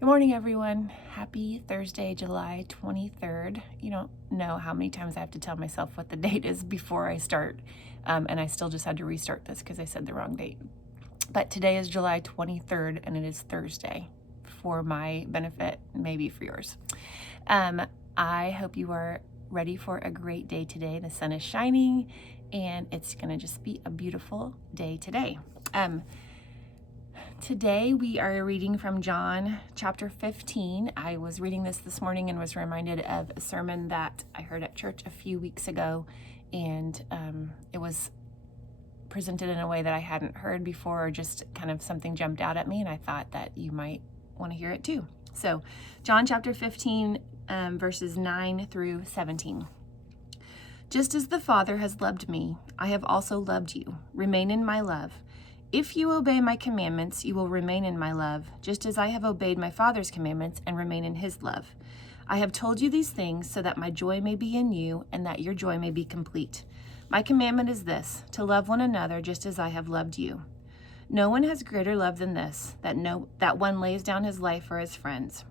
Good morning, everyone. Happy Thursday, July 23rd. You don't know how many times I have to tell myself what the date is before I start, and I still just had to restart this because I said the wrong date. But today is July 23rd, and it is Thursday for my benefit, maybe for yours. I hope you are ready for a great day today. The sun is shining, and it's going to just be a beautiful day today. Today we are reading from John chapter 15. I was reading this morning and was reminded of a sermon that I heard at church a few weeks ago, and it was presented in a way that I hadn't heard before, or just kind of something jumped out at me, and I thought that you might want to hear it too. So John chapter 15, verses 9 through 17. Just as the Father has loved me, I have also loved you. Remain in my love. If you obey my commandments, you will remain in my love, just as I have obeyed my Father's commandments and remain in his love. I have told you these things so that my joy may be in you and that your joy may be complete. My commandment is this, to love one another just as I have loved you. No one has greater love than this, that one lays down his life for his friends.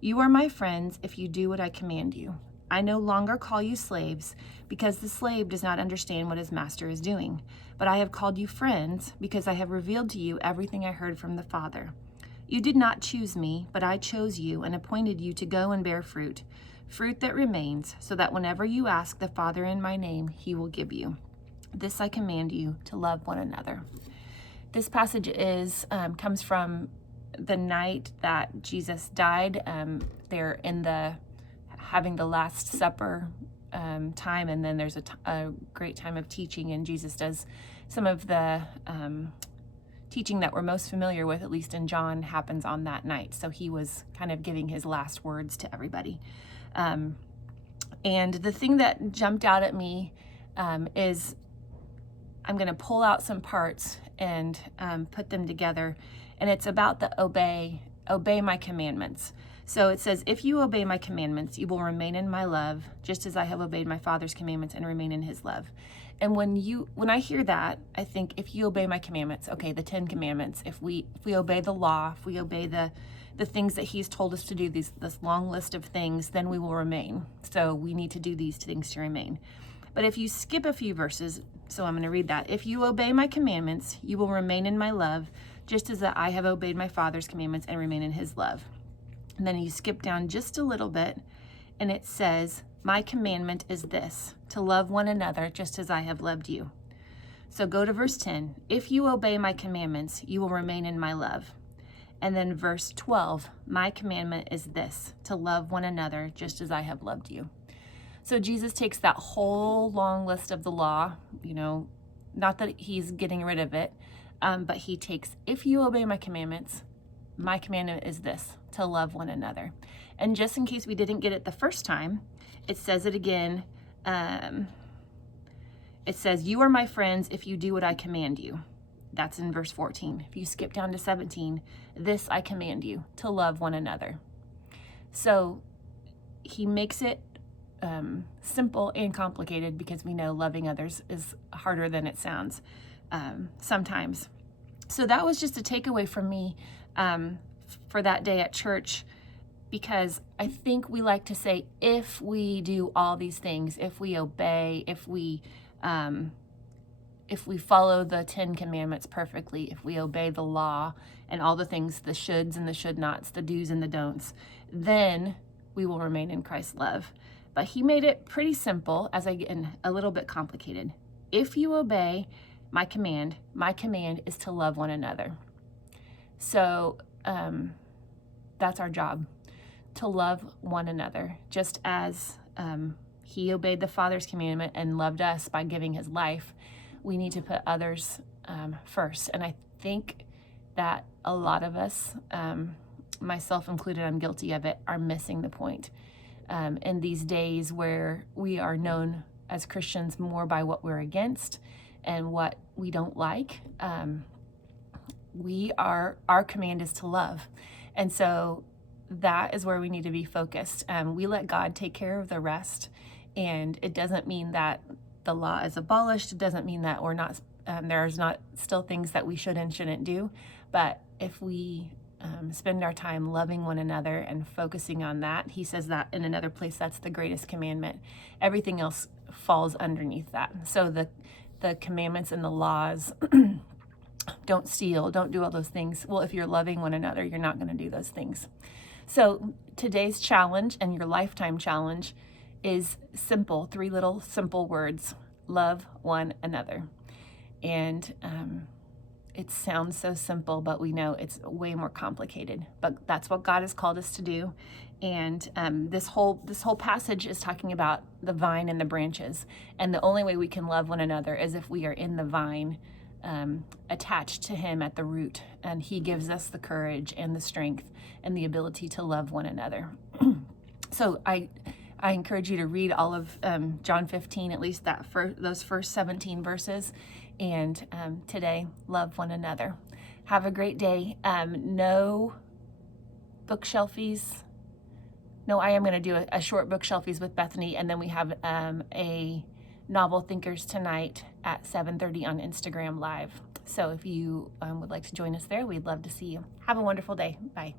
You are my friends if you do what I command you. I no longer call you slaves, because the slave does not understand what his master is doing. But I have called you friends, because I have revealed to you everything I heard from the Father. You did not choose me, but I chose you and appointed you to go and bear fruit, fruit that remains, so that whenever you ask the Father in my name, he will give you. This I command you, to love one another. This passage comes from the night that Jesus died. They're in having the Last Supper time, and then there's a great time of teaching, and Jesus does some of the teaching that we're most familiar with, at least in John, happens on that night. So he was kind of giving his last words to everybody. And the thing that jumped out at me is I'm going to pull out some parts and put them together, and it's about the obey my commandments. So it says, if you obey my commandments, you will remain in my love, just as I have obeyed my Father's commandments and remain in his love. And when I hear that, I think, if you obey my commandments, okay, the 10 commandments, if we obey the law, if we obey the things that he's told us to do, this long list of things, then we will remain. So we need to do these things to remain. But if you skip a few verses, so I'm going to read that. If you obey my commandments, you will remain in my love, just as I have obeyed my Father's commandments and remain in his love. And then you skip down just a little bit, and it says, my commandment is this, to love one another just as I have loved you. So go to verse 10. If you obey my commandments, you will remain in my love. And then verse 12, my commandment is this, to love one another just as I have loved you. So Jesus takes that whole long list of the law, not that he's getting rid of it, but he takes, if you obey my commandments, my commandment is this, to love one another. And just in case we didn't get it the first time, it says it again. It says, you are my friends if you do what I command you. That's in verse 14. If you skip down to 17, this I command you, to love one another. So he makes it simple and complicated, because we know loving others is harder than it sounds sometimes. So that was just a takeaway from me for that day at church, because I think we like to say, if we do all these things, if we obey, if we follow the 10 commandments perfectly, if we obey the law and all the things, the shoulds and the should nots, the do's and the don'ts, then we will remain in Christ's love. But he made it pretty simple, as I get a little bit complicated. If you obey my command is to love one another. So that's our job, to love one another, just as he obeyed the Father's commandment and loved us by giving his life. We need to put others first. And I think that a lot of us, myself included, I'm guilty of it, are missing the point. In these days where we are known as Christians more by what we're against and what we don't like, our command is to love. And so that is where we need to be focused. We let God take care of the rest. And it doesn't mean that the law is abolished. It doesn't mean that there's not still things that we should and shouldn't do. But if we spend our time loving one another and focusing on that. He says that in another place, that's the greatest commandment. Everything else falls underneath that. So the commandments and the laws, don't steal, don't do all those things. Well, if you're loving one another, you're not going to do those things. So today's challenge and your lifetime challenge is simple, 3 little simple words: love one another. And it sounds so simple, but we know it's way more complicated. But that's what God has called us to do. And this whole passage is talking about the vine and the branches. And the only way we can love one another is if we are in the vine, attached to Him at the root. And He gives us the courage and the strength and the ability to love one another. So I encourage you to read all of John 15, at least those first 17 verses. And today, love one another. Have a great day. No bookshelfies. No, I am going to do a short bookshelfies with Bethany, and then we have a Novel Thinkers tonight at 7:30 on Instagram Live. So if you would like to join us there, we'd love to see you. Have a wonderful day. Bye.